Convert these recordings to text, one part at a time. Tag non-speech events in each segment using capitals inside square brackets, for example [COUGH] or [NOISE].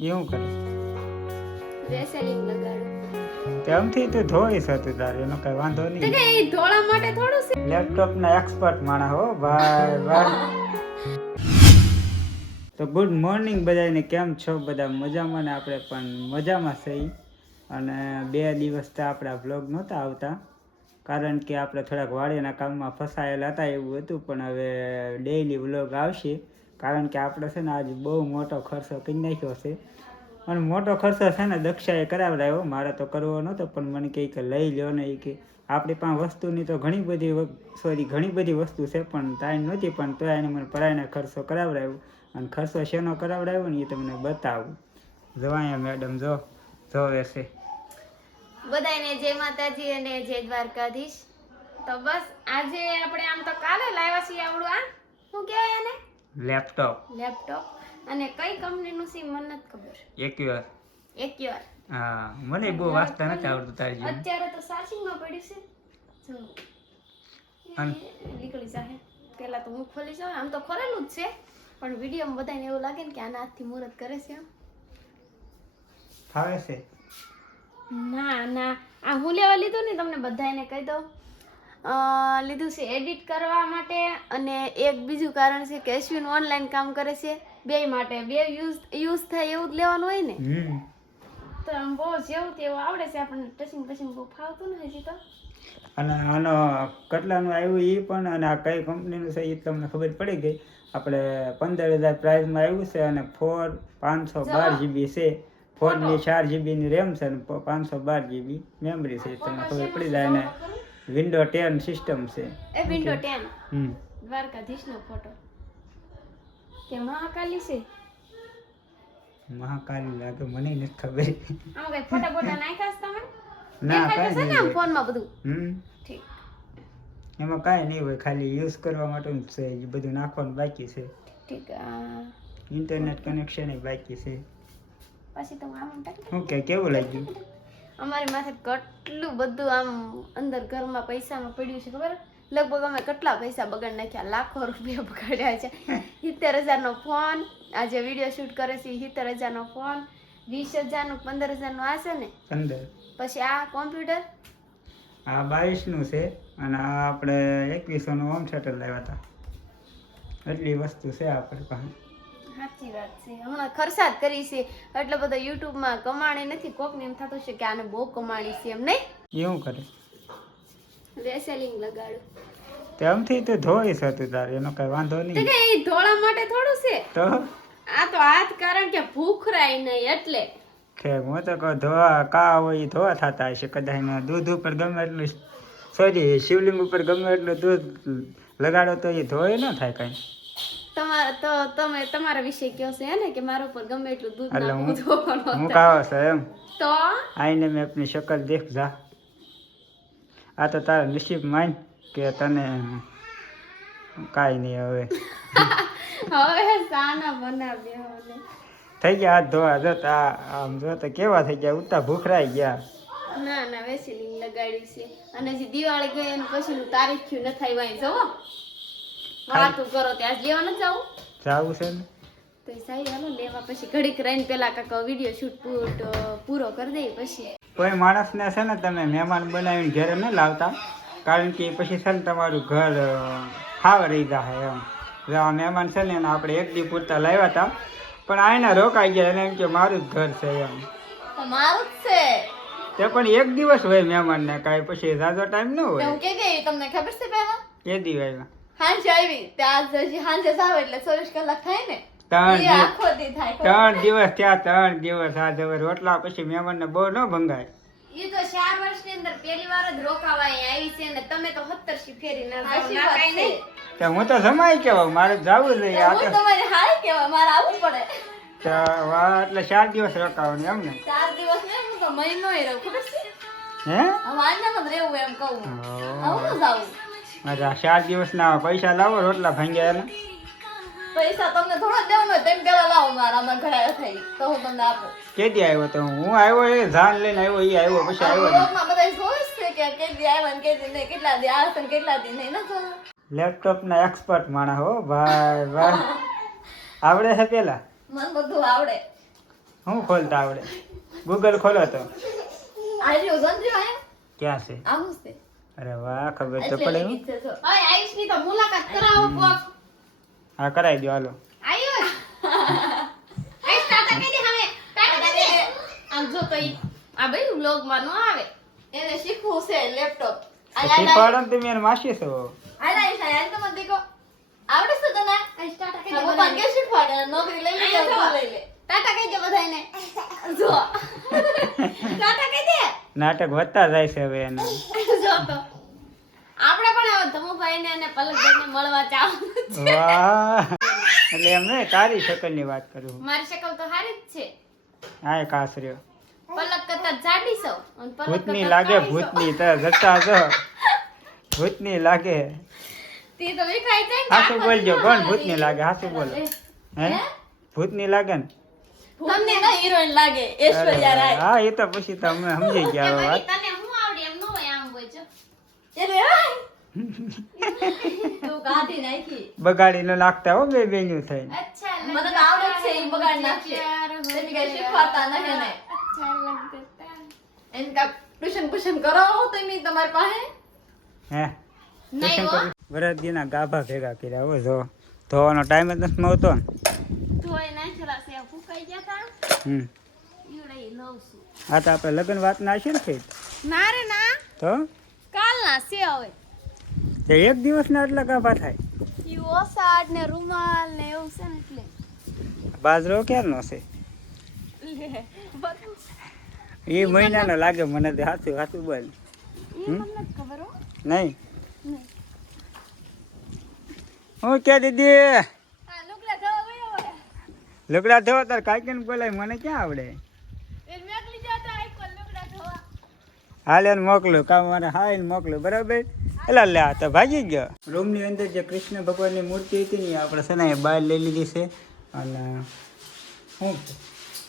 એવું કરે? વેસેલિન લગાડું તેમથી તો ધોઈ હતું તારે એનો કઈ વાંધો નહીં. એ ધોળા માટે થોડું છે? લેપટોપ ના એક્સપર્ટ માણા હો ભાઈ ભાઈ. તો ગુડ મોર્નિંગ બધાને કેમ છો બધા? મજામાં ને આપણે પણ મજામાં છીએ અને બે દિવસ તો આપણા વ્લોગ નહોતા આવતા કારણ કે આપણે થોડાક વાડીના કામમાં ફસાયેલા હતા એવું હતું પણ હવે ડેઈલી વ્લોગ આવશે. કારણ કે આપણે છે ને આજે બહુ મોટો ખર્ચો કરી નાખ્યો છે. અને મોટો ખર્ચો છે ને દક્ષાએ કરાવડાવ્યો મારે તો કરવો નહોતો, પણ મને કહે કે લઈ લ્યો ને એ કે આપણી પાસે વસ્તુની તો ઘણી બધી સોરી ઘણી બધી વસ્તુ છે, પણ ટાઈમ નહોતી, પણ તોય એને મને પરાયને ખર્ચો કરાવડાવ્યો અને ખર્ચો શેનો કરાવડાવ્યો ને એ તમને બતાવું. જવાયા મેડમ જો, જોવે છે. બધાને જય માતાજી અને જય દ્વારકાધીશ. તો બસ, આજે આપણે આમ તો કાલે લાવ્યા છીએ આવડું, આ? શું કહેવાય આને લેપટોપ. લેપટોપ. અને કઈ કંપનીનું છે મને નથી ખબર. એક્યુઆર. એક્યુઆર. હા મને બહુ વાંચતા નથી આવડતું તારી જેવું અત્યારે તો સાચીમાં પડ્યું છે. અને? નીકળી જાહે. પહેલા તો હું ખોલી જાઉં. આમ તો ખોલેલું જ છે. પણ વિડીયોમાં બધાને એવું લાગે ને કે આના હાથથી મુહૂર્ત કરે છે આમ. ફાવે છે. ના ના. આ હું લેવા લીધું ને તમને બધાને કહી દઉં. લીધું છે એડિટ કરવા માટે અને એક બીજું કારણ છે કે અશ્વિન ઓનલાઈન કામ કરે છે બે માટે. બે યુઝ યુઝ થાય એવું જ લેવાનું હોય ને? તો આમ બહુ જેવું તેવું આવડે છે આપણને ટચિંગ ટચિંગ બહુ ફાવતું ને હજી તો. અને આનો કેટલાનું આવ્યું એ પણ અને આ કઈ કંપનીનું છે એ તમને ખબર પડી ગઈ? આપણે પંદર હજાર પ્રાઇસમાં આવ્યું છે અને ફોર પાંચસો બાર જીબી છે. ફોરની ચાર જીબીની રેમ છે અને પાંચસો બાર જીબી મેમરી છે. તમને ખબર પડી જાય અને વિન્ડો ટેન સિસ્ટમ છે. એ વિન્ડો 10 હમ. દ્વારકાધીશનો ફોટો કે મહાકાલી છે? મહાકાલી લાગે મને નથી ખબર. આમ કઈ ફોટા ફોટા નાખ્યા છે તમે? ના કાઈ છે ને ફોનમાં બધું? હમ. ઠીક. એમાં કાંઈ નહીં હોય ખાલી યુઝ કરવા માટેનું છે એ બધું નાખવાનું બાકી છે. ઠીક ઇન્ટરનેટ કનેક્શન બાકી છે. પછી તો આમ કે કેવું લાગ્યું? અમારી માથે કેટલું બધું આમ અંદર ઘરમાં પૈસામાં પડ્યું છે ખબર? લગભગ અમે કેટલા પૈસા બગાડ નાખ્યા? લાખો રૂપિયા બગાડ્યા છે. સિત્તેર હજારનો ફોન આજે વીડિયો શૂટ કરે છે સિત્તેર હજારનો ફોન વીસ હજારનું પંદર હજારનું આ છે ને? પંદર. પછી આ કોમ્પ્યુટર આ બાવીસનું છે અને આ આપણે એકવીસોનું હોમ થિયેટર લાવ્યા હતા. એટલી વસ્તુ છે આપણે પાસે. સાચી વાત છે. હમણાં ખર્ચાત કરી છે એટલે બધા યુટ્યુબમાં કમાણી નથી કોકને એમ થતું છે કે આને બહુ કમાણી છે એમ નહીં? કેવું કરે? રેસેલિંગ લગાડું. તેમથી તો છે હતું તારે એનો કઈ વાંધો નહીં. કે એ ધોળા માટે થોડું છે? તો? આ તો હાથ કારણ કે ભૂખરાય નહીં એટલે. કે હું તો કહું ધોવા કા હોય ધોવા થતા હશે કદાચ દૂધ ઉપર ગમે એટલું સોરી શિવલિંગ ઉપર ગમે એટલું દૂધ લગાડો તો એ ધોય ન થાય કાંઈ. તમારા તો તમે તમારા વિશે કયો છે ને? કે મારા ઉપર ગમે એટલું દૂધ એટલે હું હું કાવો છે એમ? તો? આઈને મેં આપની શક્લ દેખ જા. આ તો તારા નસીબ માન કે તને કાઈ નહીં હવે. હવે સાના બનાવ્યો થઈ ગયા હાથ ધોવા. જોતા આમ જોતા કેવા થઈ ગયા? ઉતા ભૂખરાઈ ગયા. ના ના વેસેલિંગ લગાડી છે. અને જે દિવાળી ગઈ અને પછી તારીખ થયું ન થાય જવો વાતું કરો ત્યાં જ લેવા ન જાવું જાવું છે ને? તો સાહેબ હાલો લેવા પછી ઘડીક રહીને પેલા કાકા વીડિયો શૂટ પૂરો કરી દઈએ પછી. કોઈ માણસને છે ને તમે મહેમાન બનાવીને ઘરે ન લાવતા કારણ કે પછી છે ને તમારું ઘર ખાવ રહી જાય એમ. આ મહેમાન છે ને એને આપણે એક દી પૂરતા લાવ્યા હતા પણ આયના રોકાઈ ગયા એને એમ કે મારું જ ઘર છે એમ. મારું જ છે. તે પણ એક દિવસ હોય મહેમાનને કાંઈ પછી ઝાઝો ટાઈમ ન હોય. હું કે ગઈ? તમને ખબર છે પહેલા? કે દી આવ્યા. હાંજે આવી. ત્યાં હજી હાંજે આવે એટલે ચોવીસ કલાક થાય ને? ત્રણ દિવસ આખો દી થાય. ત્રણ દિવસ ત્યાં ત્રણ દિવસ આ જવે રોટલા પછી મહેમાનને બહુ ન ભંગાય. એ તો ચાર વર્ષની અંદર પહેલી વાર જ રોકાવા આવી છે અને તમે તો સત્તરસી ફેરી ના જાઓ, નહીં. હું તો જમાઈ કેવા મારે જવું જોઈએ આ તો તમારે હાય કેવા મારે આવવું પડે. એટલે ચાર દિવસ રોકાવાનું એમ ને? ચાર દિવસ ને હું તો મહિનો રહું. ખબર છે હે હવે રહેવું એમ કહું. ઓહ. આવું જાવું અચ્છા ચાર દિવસના પૈસા લાવો રોટલા ભાંગ્યા એના પૈસા તમને થોડા દેવાનું તેમ પેલા લાવો મારામાં ઘણા થઈ તો હું તમને આપું. કેદી આવ્યો તો? હું આવ્યો એ ધાન લઈને આવ્યો એ આવ્યો પછી આવ્યો. બ્લોગમાં બધા જોઈ છે કે કેદી આવ્યો ને કેદી નહીં કેટલા દી આવશે ને કેટલા દી નહીં નતો લેપટોપ લેપટોપના એક્સપર્ટ માણા હો ભાઈ ભાઈ. આવડે છે પેલા? મને બધું આવડે. હું ખોલતા આવડે? ગૂગલ ખોલો તો. આજે ગંજી આયા ક્યાં છે? આવું છે. અરે વાહ ખબર તો પડે હો. આયુષ આયુષની તો મુલાકાત કરાવો કોક હા કરાવી દો હાલો આયુષ આયુષ તાતા કહી દે હવે કહી દે આમ જો કઈ આ ભાઈ વ્લોગમાં નો આવે એને શીખવું છે લેપટોપ શીખવાડો ને તમે એને માસી છો આવડે છે તને આયુષ તાતા કહી દે પપ્પા કે શીખવાડે નોકરી લઈ લે લઈ લે ટાટા કહી દે બધાને જો તાતા કહી દે નાટક વધતા જાય છે હવે એને જો તો આપણે પણ હવે ધમુભાઈ ને અને પલકભાઈ ને મળવા જાવ વાહ. એટલે એમ ને તારી શકલની વાત કરું મારી શકલ તો સારી જ છે. હા એક આશર્યો પલક કરતા જાડી સૌ. અને પલક ભૂતની લાગે ભૂતની તો જતા જો. ભૂતની લાગે. તે તો વિખાઈ છે હાસુ બોલજો કોણ ભૂતની લાગે હાસુ બોલો. હે? ભૂતની લાગે ને? તમને ના હિરોઈન લાગે ઐશ્વર્યા રાય. હા એ તો પછી તો અમે સમજી ગયા વાત તને હું આવડે એમ ન હોય આમ બોલજો એટલે તું બગાડી ન નાખતા હો બે બેન્યુ થઈને. અચ્છા મને તો આવડે છે ઈ બગાડી. તમે કઈ નહીં એને. એને કાંઈક ટ્યુશન ટ્યુશન કરાવો તમે તમારી પાસે? હે? નહીં હો. વરદીના ગાભા ભેગા કર્યા હો જો. ધોવાનો ટાઈમ જ નથી મળતો ને. ધોઈ નાખેલા છે ફૂકાઈ ગયા તા. હમ. આ તો આપણે લગ્ન વાત ના છે ને ના રે ના. તો? કાલના છે હવે તે એક દિવસના આટલા ગાભા થાય. ઈ સાડ ને રૂમાલ ને એવું છે ને એટલે. બાજરો ક્યારનો છે? એ મહિનાનો લાગે મને તો હાથું હાથું બોલ. નહીં. હું કે દીદી? લુગડા ધોવા તાર કાંઈ બોલાય મને ક્યાં આવડે એ મેકલી જતા આખો લુગડા ધોવા હાલે મોકલું કામ મારે હા એને મોકલું બરાબર? એટલે લે આ તો ભાગી ગયો. રૂમની અંદર જે કૃષ્ણ ભગવાનની મૂર્તિ હતી ને આપણે છે ને બહાર લઈ લીધી છે. અને શું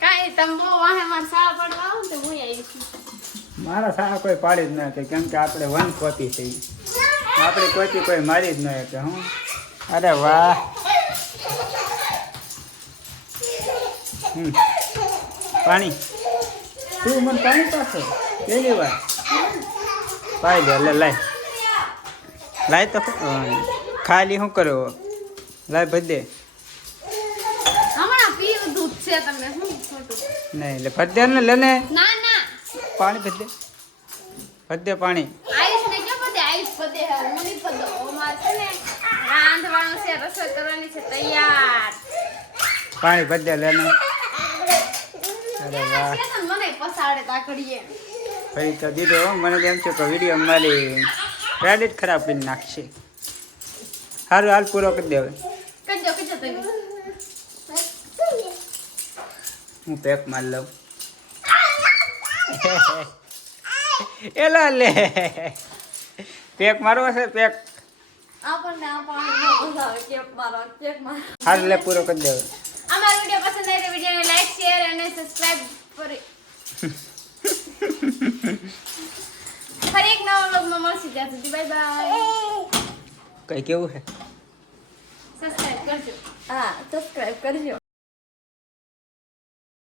કાંઈ તમે બહુ વાહે મારે સાળ પડવા આવો તો હું આવી છું. મારા સારા કોઈ પાડી જ ન કે કેમ કે આપણે વન કોપી થઈ આપણી કોતી કોઈ મારી જ ન કે હું? અરે વાહ. હમ. પાણી. તું મને પાણી પાસે પહેલી વાર. પાઈ લે લે લાય. લાય તો ખાલી શું કરો લાય ભદે નહીં એટલે ભદે ને લે ને. પાણી ભદે ભદે પાણી. પાણી ભદે લે ને. અરે વાહ. છે ને મને પસાડે તાકડીએ ફરી તો દીધો મને એમ છે કે વીડિયો મારી ક્રેડિટ ખરાબ કરી નાખશે. સારું હાલ પૂરો કરી દે હવે. કજો કજો તમે. હું પેક માર લઉં. [LAUGHS] એલા લે. પેક મારવો છે પેક હાલ લે પૂરો કરી દેવો અમારો વીડિયો પસંદ આવે તો વિડીયોને લાઈક શેર અને સબસ્ક્રાઇબ કરી. [LAUGHS] ફરી એક નવા વ્લોગમાં મળશું ત્યાં સુધી બાય બાય કઈ કેવું છે? સબસ્ક્રાઇબ કરજો. હા સબસ્ક્રાઇબ કરજો.